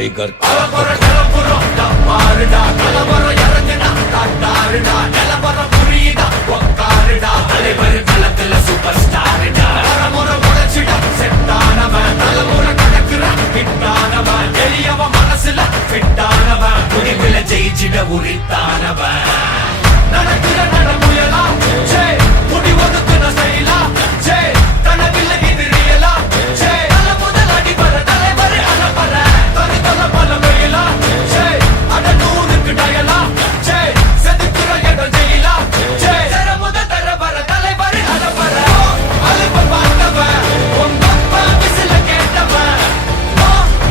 Tiger மனசுல ஃபிட்டானவன் முடிவுல ஜெயிச்சிட உரித்தானவன் நடக்கிற நடமுயலா ஜே முடிவதுக்குன செய்யலா ஜே கனவில்லை இது ரியலா ஜே தல முதல் அடிபர தலைவர் அலப்பற தனி தல பல மேலா ஜே அட நூறுக்கு டயலா ஜே செதுக்குற இடம் ஜெயிலா ஜே தர முதல் தரவர தலைவர் அலப்பற அலுப்ப பார்த்தவன் உங்க அப்பா விசில கேட்டவன்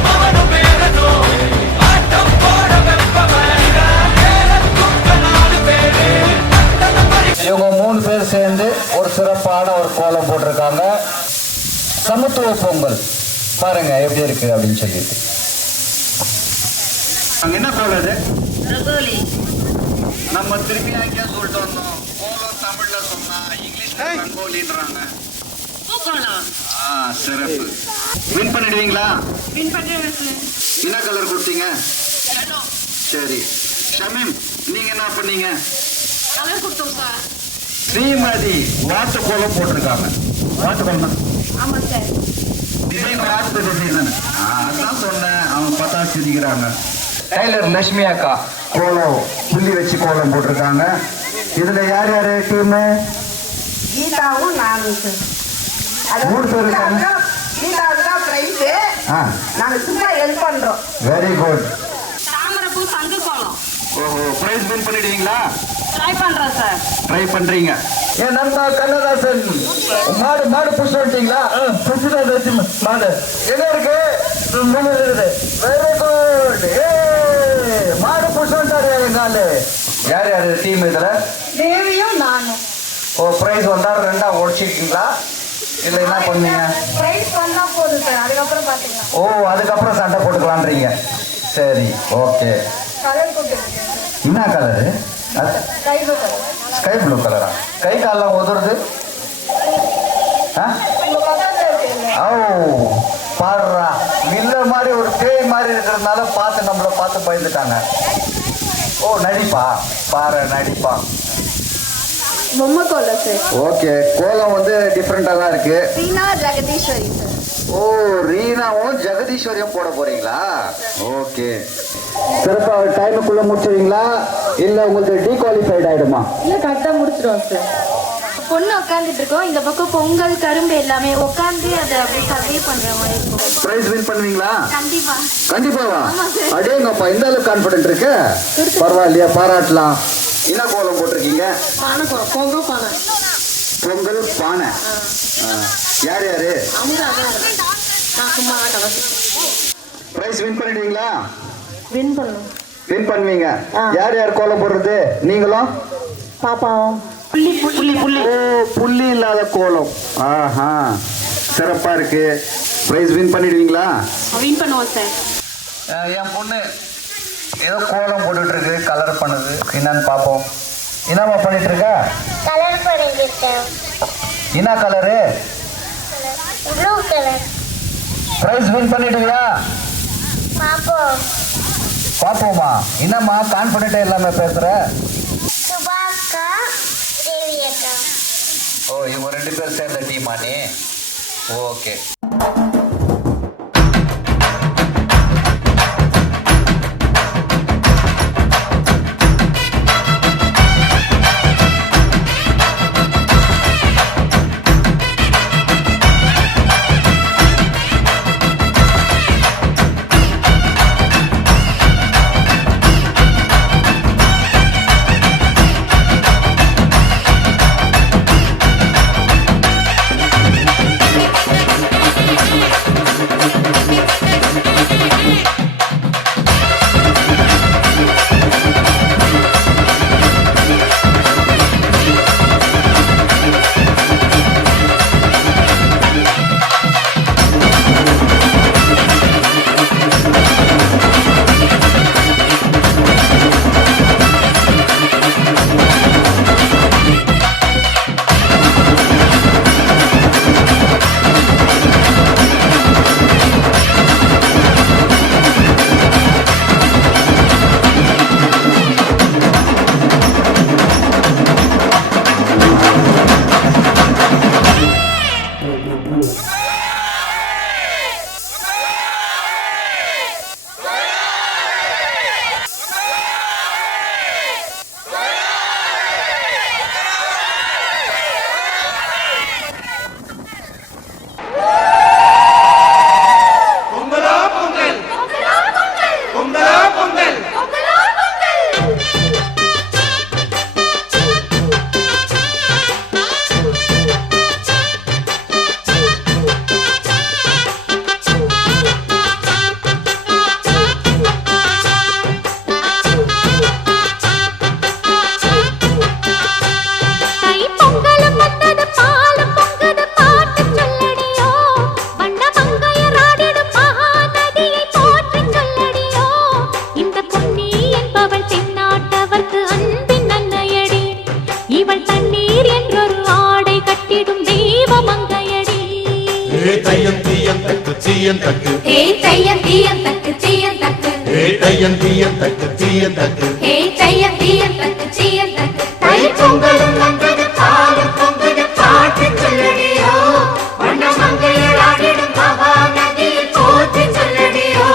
மவனும் பேரனும் ஆட்டம் போட வெப்பவன் இவங்க 3 பேர் சேர்ந்து ஒரு சிறப்பான ஒரு கோலம் போட்டிருக்காங்க. சமத்துவ பொங்கல் பாருங்க எப்படி இருக்கு அப்படின்னு சொல்லிட்டு. அங்க என்ன கோலம் இது? நம்ம திருப்பி அங்கேயே சொல்லிட்டு வந்தோம். கோலம் தமிழ்ல சொன்னா இங்கிலீஷ்ல ரங்கோலின்றாங்க. சிறப்பு. வின் பண்ணிடுவீங்களா? என்ன கலர் கொடுத்தீங்க? சரி. ஷமீம் நீங்க என்ன பண்ணீங்க? ஸ்ரீமதி வாட்டு கோலம் போட்டிருக்காங்க. வாட்டு கோலம் டிசைன் வாட்டு டிசைன் தானே. அதான் சொன்னேன், அவங்க பார்த்தா சிரிக்கிறாங்க. டெய்லர் லட்சுமி அக்கா கோலம் புள்ளி வச்சு கோலம் போட்டிருக்காங்க. இதுல யார் யாரு டீம்? கீதாவும் நானும் சார். 3 பேர் இருக்காங்க. கீதாவுக்கு தான் பிரைஸ். நாங்க சும்மா ஹெல்ப் பண்றோம். Very good. தாமரைப்பூ சங்கு கோலம். ஓஹோ, பிரைஸ் வின் பண்ணிடுவீங்களா? ட்ரை பண்றோம் சார். ட்ரை பண்றீங்க. ஏன் நண்பா கண்ணதாசன் மாடு புஷ் பண்ணிட்டீங்களா? மாடு எங்க இருக்கு? Very good. மாடு புஷ் பண்ணிட்டாரு எங்காலு. யார் யாரு டீம் இதுல? தேவியும் நானும். ஓ, பிரைஸ் வந்தா 2ஆ உடைச்சிருக்கீங்களா? இல்ல என்ன பண்ணீங்க? பிரைஸ் வந்தா போதும் சார், அதுக்கப்புறம் பாத்துக்கலாம். ஓ, அதுக்கப்புறம் சண்டை போட்டுக்கலான்றீங்க. சரி, ஓகே. கலர் போட்டு என்ன colour? Sky blue colour. Sky blue கலரா? கை காலெல்லாம் உதறுது. ஓ, பாடுறா மில்ல மாதிரி ஒரு பேய் மாதிரி இருக்கிறதுனால நம்மளை பார்த்து பயந்துட்டாங்க. ஓ, நடிப்பா பாரு, நடிப்பா. பொம்மை கோலம் சார். ஓகே, கோலம் டிஃப்ரெண்டா தான் இருக்கு. ரீனா ஜெகதீஸ்வரி சார். ஓ, ரீனாவும் ஜெகதீஸ்வரியும் போட போறீங்களா? ஓகே. சிறப்பா டைமுக்குள்ள முடிச்சிருவீங்களா இல்ல உங்களுக்கு டீகுவாலிஃபைட் ஆயிடுமா? இல்ல கரெக்டா முடிச்சிடுவோம் சார். பொண்ணு உட்காந்துட்டு இருக்கோம், இந்த பக்கம் பொங்கல் கரும்பு எல்லாமே உட்காந்து அதை அப்படியே சர்வே பண்ற மாதிரி இருக்கும். பிரைஸ் வின் பண்ணுவீங்களா? கண்டிப்பா. கண்டிப்பாவா? அடேங்கப்பா, இந்த அளவுக்கு கான்ஃபிடென்ட் இருக்கு. பரவாயில்லையா, பாராட்டலாம். என்ன கோலம் போட்டிருக்கீங்க? பானை கோலம். பொங்கல் பானை. பொங்கல் பானை. யார் யாரு? பிரைஸ் வின் பண்ணிடுவீங்களா? வின் பண்ணணும். வின் பண்ணுவீங்க. யார் யார் கோலம் போடுறது? நீங்களும் பாப்பாவும். புள்ளி புள்ளி புள்ளி. ஓ, புள்ளி இல்லாத கோலம். ஆஹா, சிறப்பா இருக்கு. பிரைஸ் வின் பண்ணிடுவீங்களா? வின் பண்ணுவோம் சார். என் பொண்ணு ஏதோ கோலம் போட்டுட்டு இருக்கு, கலர் பண்ணுது. என்னன்னு பாப்போம். என்னம்மா பண்ணிட்டு இருக்க? கலர் பண்ணிருக்கேன். என்ன colour? Blue colour. Prize win பண்ணிடுவியா? பாப்போம். பாப்போமா? என்னம்மா கான்ஃபிடென்ட்டா எல்லாமே பேசுற? சுபாக்கா, தேவி அக்கா. ஓ, இவங்க 2 பேர் சேர்ந்த டீமா நீ? ஓகே. தக்கு சீயன் தக்கு ஏய் தையம் தீயம் தக்கு சீயன் தக்கு ஏய் தையன் தீயன் தக்கு சீயன் தக்கு ஏய் தையம் தீயம் தக்கு சீயன் தக்கு தை பொங்கலும் வந்தது பாலும் பொங்குது பாட்டு சொல்லடியோ வண்ண மங்கையர் ஆடிடும் மகா நதியில் போற்றி சொல்லடியோ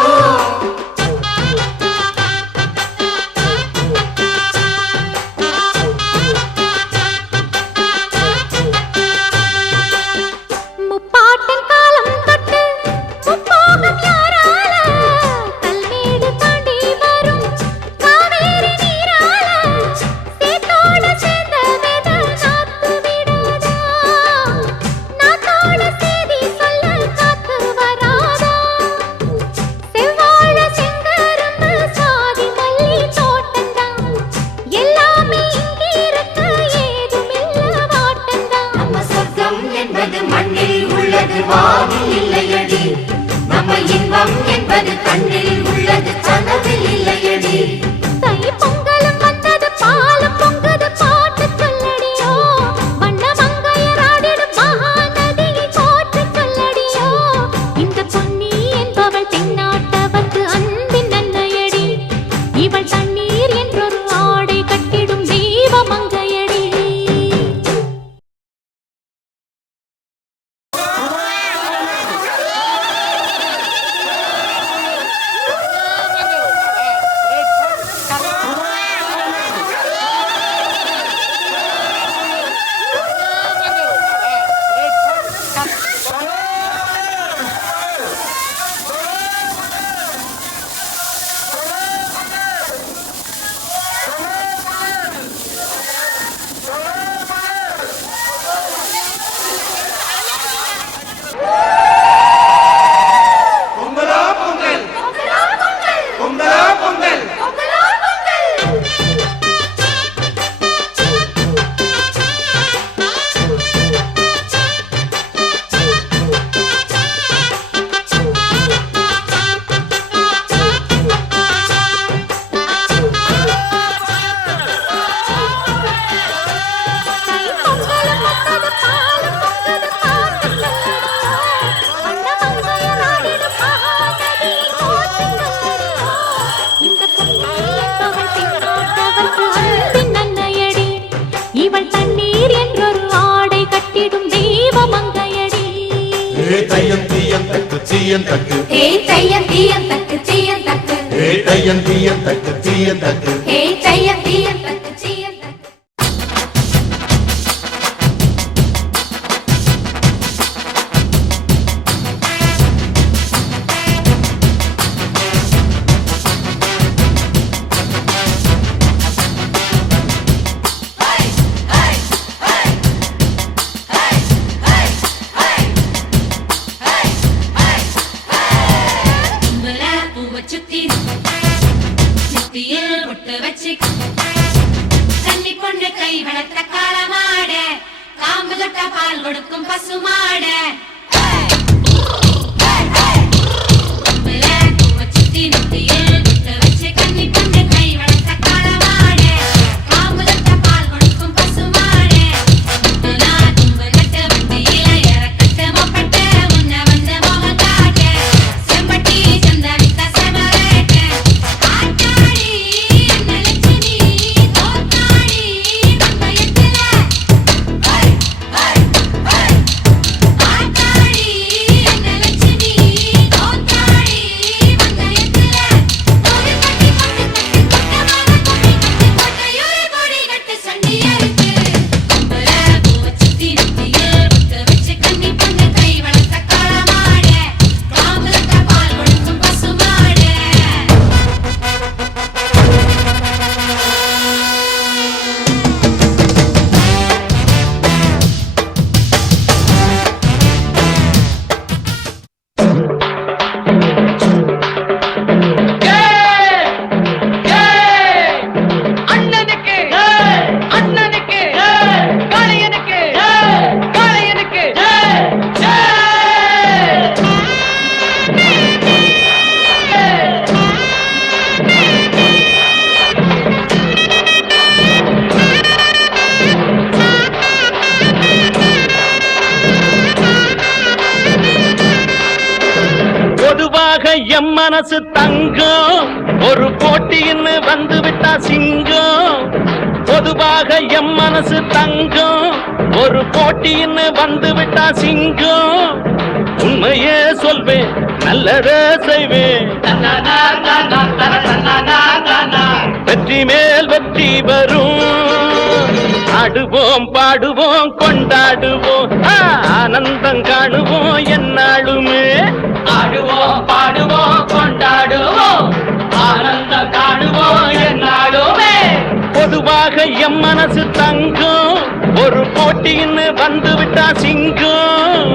முப்பாட்டின் காலம் தொட்டு முப்போகம் யாரால கல்மேடு தாண்டி வரும் காவேரி நீரால சேத்தோட சேர்ந்த வேத நாத்து விடாதா நாத்தோட சேதி சொல்ல காத்து வராதா செவ்வாழ செங்கரும்பு சாதி மல்லி தோட்டந்தான் எல்லாமே இங்கிருக்க ஏதுமில்ல வாட்டந்தான் நம்ம சொர்க்கம் என்பது மண்ணில் உள்ளது வானில் இல்லையடி நம்ம இன்பம் என்பது கண்ணில் உள்ளது கனவில் இல்லையடி தை பொங்கலும் வந்தது பாலும் பொங்குது பாட்டு சொல்லடியோ வண்ண மங்கையர் ஆடிடும் மகாநதியை போற்றி சொல்லடியோ இந்த பொன்னி என்பவள் தென்னாட்டவர்க்கு அன்பின் நன்மையடி இவள் தண்ணீர் என்றொரு ஆடை கட்டிடும் தெய்வ மங்கையடி பொங்கலா பொங்கல் பொங்கலா பொங்கல் தை பொங்கலும் வந்தது பாலும் பொங்குது பாட்டு சொல்லடியோ வண்ண மங்கையர் ஆடிடும் மகாநதியை போற்றி சொல்லடியோ இந்த பொன்னி என்பவள் தென்னாட்டவர்க்கு அன்பின் நன்மையடி இவள் தண்ணீர் என்றொரு ஆடை கட்டிடும் தெய்வ மங்கையடி ஏய் தையன் தீயன் தக்கு சீயன் தக்கு ஏய் தையம் தீயம் தக்கு சீயன் தக்கு ஏய் தையன் தீயன் தக்கு சீயன் தக்கு ஏய் தையம் தீயம் தக்கு சீயன் தக்கு கும்பல பூவை சுத்தி நெத்தியில் பொட்டு வச்சு கன்னி பொண்ணு கை வளர்த்த காளமாட காம்பு தொட்ட பால் கொடுக்கும் பசுமாட கும்பல பூவை சுத்தி நெத்தியில் பொட்டு வச்சு கன்னி பொண்ணு கை வளர்த்த காளமாட காம்பு தொட்ட பால் கொடுக்கும் பசுமாட தும்பு கட்டு வண்டியில இறக்கட்டு மொப்பட்டு முன்ன வந்து மோகம் காட்ட செம்பட்டி சந்தவித்த செமரேட்ட ஆட்டாடி என்ன லட்சுமி தோத்தாடி பம்பயத்துல ஆட்டாடி பொதுவாக எம் மனசு தங்கம் ஒரு போட்டின்னு வந்து விட்டா சிங்கம் பொதுவாக எம் மனசு தங்கம் ஒரு போட்டின்னு வந்து விட்டா சிங்கம் உண்மையே சொல்வேன் நல்லதே செய்வேன் வெற்றி மேல் வெற்றி வரும் ஆடுவோம் பாடுவோம் கொண்டாடுவோம் ஆனந்தம் காணுவோம் என்னாலுமே ஆடுவோம் பாடுவோம் கொண்டாடுவோம் ஆனந்தம் காணுவோம் என்னாலுமே பொதுவாக எம் மனசு தங்கம் ஒரு போட்டின்னு வந்து விட்டா சிங்கம்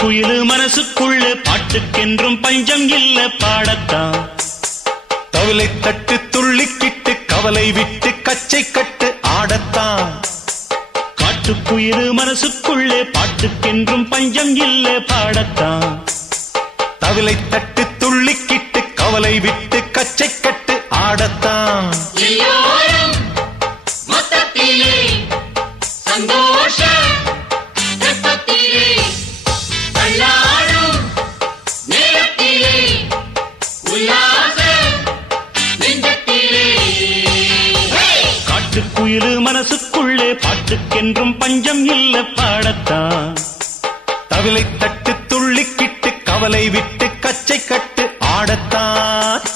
குயிலு மனசுக்குள்ள பாட்டுக்கென்றும் பஞ்சம் இல்ல பாடத்தான் தவளை தட்டு துள்ளிக்கிட்டு கவலை விட்டு கச்சை கட்டு ஆடத்தான் காட்டுக்குயிலு மனசுக்குள்ள பாட்டுக்கென்றும் பஞ்சம் இல்ல பாடத்தான் தவளை தட்டு துள்ளிக்கிட்டு கவலை விட்டு கச்சை கட்டு ஆடத்தான் எல்லோரும் மொத்தத்திலே சந்தோஷ வெப்பத்திலே தள்ளாடும் நேரத்திலே உல்லாச நெஞ்சத்திலே காட்டுக்குயிலு மனசுக்குள்ளே பாட்டுக்கென்றும் பஞ்சம் இல்ல பாடத்தான் தவளை தட்டு துள்ளிக்கிட்டு கவலை விட்டு கச்சை கட்டு ஆடத்தான்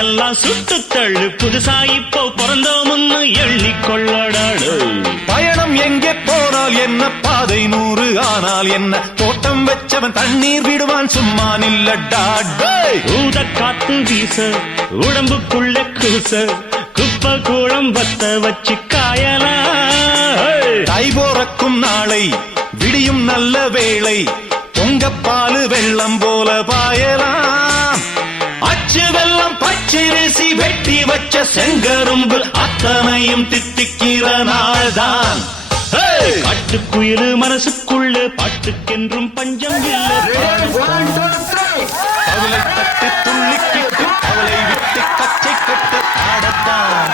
எல்லாம் சுட்டு தள்ளு புதுசா இப்போ பிறந்தோம்னு எண்ணிக்கொள்ளடாடு பயணம் எங்கே போனால் என்ன பாதை 100 ஆனால் என்ன தோட்டம் வச்சவன் தண்ணீர் விடுவான் சும்மா நில்லடா ஊத காத்து வீச உடம்புக்குள்ள கூச குப்பை கூடம் வத்த வச்சு காயலாம் தை போறக்கும் நாளை விடியும் நல்ல வேளை பொங்கப்பாலு வெள்ளம் போல பாயலாம் அச்சு வெள்ளம் பச்சரிசி வெட்டி வச்ச செங்கரும்பு அத்தனையும் தித்திக்கிற நாள்தான் காட்டுக்குயிலு மனசுக்குள்ள பாட்டுக்கென்றும் பஞ்சம் அவளை தட்டு துள்ளிக்கிட்டு அவளை விட்டு கச்சை கட்டு ஆடத்தான்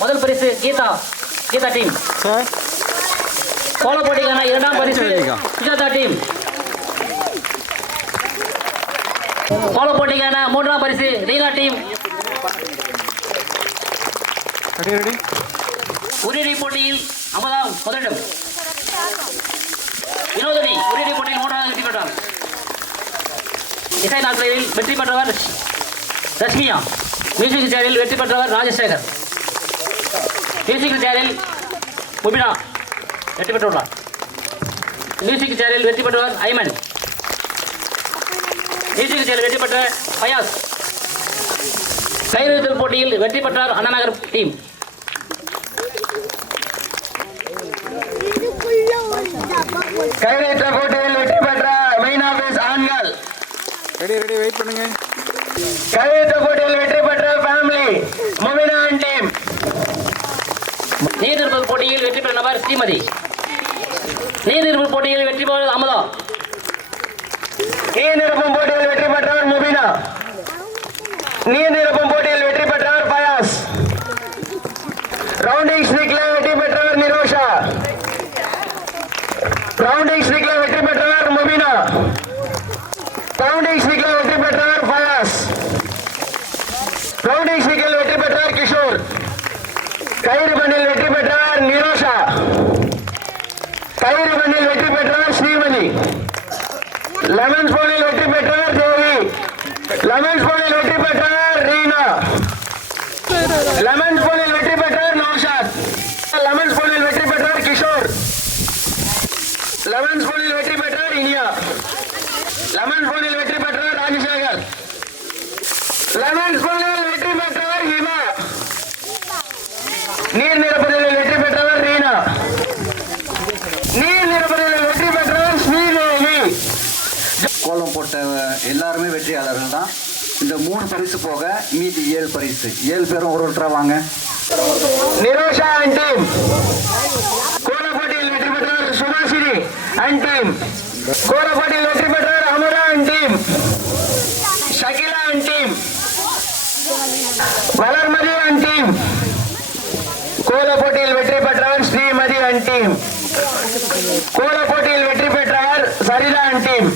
முதல் பரிசு கீதா டீம். கோல போட்டிக்கான இரண்டாம் பரிசு சுஜாதா டீம். கோல போட்டிக்கான மூன்றாம் பரிசு ரீனா டீம். உரியடி போட்டியில் 50ஆம் முதலிடம் வினோதினி. உரியடி போட்டியில் 3வது வெற்றி பெற்றார். இசை நாட்களில் வெற்றி பெற்றவர் ரஷ்மியா. மியூசிக் சேரில் வெற்றி பெற்றவர் ராஜசேகர். மியூசிக் சேரில் முபினா வெற்றி பெற்றுள்ளார். மியூசிக் சேரில் வெற்றி பெற்றவர் ஐமன். மியூசிக் சேரில் வெற்றி பெற்ற ஃபயாஸ். கயிறு போட்டியில் வெற்றி பெற்றார் அண்ணாநகர் டீம். கைரேற்ற போட்டியில் வெற்றி பெற்ற மெயின் ஆபீஸ் ஆண்கள். கைரேற்ற போட்டியில் வெற்றி பெற்ற ஃபேமிலி முபினா டீம். நீர் நிரப்பல் போட்டியில் வெற்றி பெற்றவர் ஸ்ரீமதி. நீர் நிரப்பல் போட்டியில் வெற்றி பெற்றது அமலா. நீர் நிரப்பும் போட்டியில் வெற்றி பெற்றவர் முபினா. நீர் நிரப்பும் போட்டியில் வெற்றி பெற்றவர் ஃபயாஸ். ரவுண்டிங் ஸ்டிக்ல வெற்றி பெற்றவர் நிரோஷா. ரவுண்டிங் ஸ்டிக்ல வெற்றி பெற்றவர் முபினா. ரவுண்டிங் ஸ்டிக்ல வெற்றி பெற்றவர் ஃபயாஸ். ரவுண்டிங் ஸ்டிக்கில் வெற்றி பெற்றவர் கிஷோர். கயிறு பணியில் வெற்றி பெற்றவர் நிரோஷா. கயிறு பணியில் வெற்றி பெற்றவர் ஸ்ரீமதி. லெமன்ஸ் போனில் வெற்றி பெற்றவர் தேவி. லெமன்ஸ் போனில் வெற்றி பெற்றவர் ரீனா. லெமன்ஸ் போனில் வெற்றி பெற்றவர் நௌஷாத். லெமன்ஸ் போனில் வெற்றி பெற்றவர் கிஷோர். லெமன்ஸ் போனில் வெற்றி பெற்றவர் இனியா. லெமன்ஸ் போனில் வெற்றி பெற்றவர் ராஜசேகர். லெமன்ஸ் போனில் வெற்றி பெற்றவர் ஹிமா. நீர் நிரப்புதலில் வெற்றி பெற்றவர் ரீனா. நீர் நிரப்புதலில் வெற்றி பெற்றவர் ஸ்ரீதேவி. கோலம் போட்ட எல்லாருமே வெற்றியாளர்கள் தான். இந்த 3 பரிசு போக மீதி 7 பரிசு. 7 பேரும் ஒருத்தரா வாங்க. Nirosha and team. கோல போட்டியில் வெற்றி பெற்றவர் சுபாஷினி அண்ட் டீம். கோல போட்டியில் வெற்றி பெற்றவர் Amara and team. Shakila and team. Valarmathi and team. கோல போட்டியில் வெற்றி பெற்றவர் ஸ்ரீமதி அண்ட் டீம். கோல போட்டியில் வெற்றி பெற்றவர் சரிதா அண்ட் டீம்.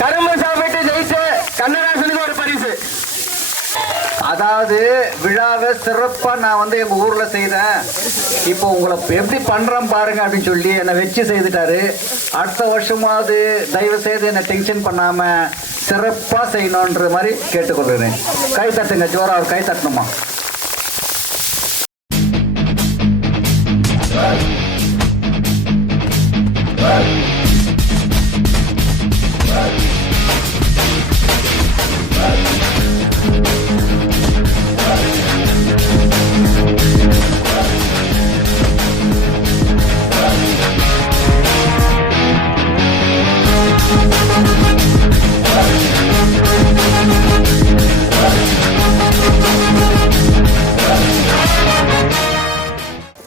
கரும்பு சாப்பிட்டு ஜெயிச்ச கண்ணதாசனுக்கு ஒரு பரிசு. அதாவது விழாவை சிறப்பா நான் எங்க ஊர்ல செய்தேன். இப்போ உங்களை எப்படி பண்றேன் பாருங்க அப்படின்னு சொல்லி என்னை வச்சு செய்துட்டாரு. அடுத்த வருஷமாவது தயவு செய்து என்ன டென்ஷன் பண்ணாம சிறப்பா செய்யணும்ன்ற மாதிரி கேட்டுக்கொள்கிறேன். கை தட்டுங்க, ஜோரா அவர் கை தட்டணுமா?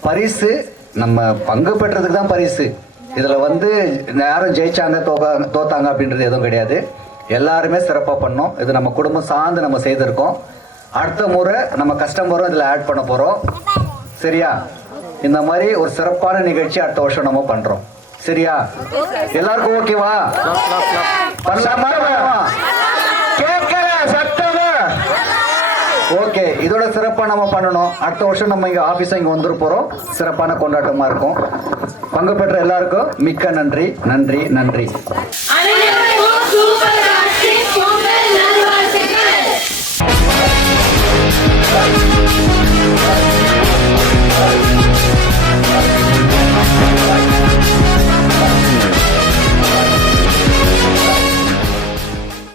பரிசு நம்ம பங்கு பெற்றதுக்கு தான் பரிசு. இதில் யாரும் ஜெயிச்சாங்க தோத்தாங்க அப்படின்றது எதுவும் கிடையாது. எல்லாருமே சிறப்பாக பண்ணோம். இது நம்ம குடும்பம் சார்ந்து நம்ம செய்திருக்கோம். அடுத்த முறை நம்ம கஸ்டமரும் இதில் ஆட் பண்ண போகிறோம். சரியா? இந்த மாதிரி ஒரு சிறப்பான நிகழ்ச்சி அடுத்த வருஷம் நம்ம பண்ணுறோம். சரியா? எல்லாருக்கும் ஓகேவா? பண்ணலாமா? கேட்கல சத்தமா? ஓகே. இதோட சிறப்பாக நம்ம பண்ணணும். அடுத்த வருஷம் நம்ம இங்கே ஆஃபீஸை இங்கே வந்துட போகிறோம். சிறப்பான கொண்டாட்டமாக இருக்கும். பங்கு பெற்ற எல்லாருக்கும் மிக்க நன்றி நன்றி நன்றி.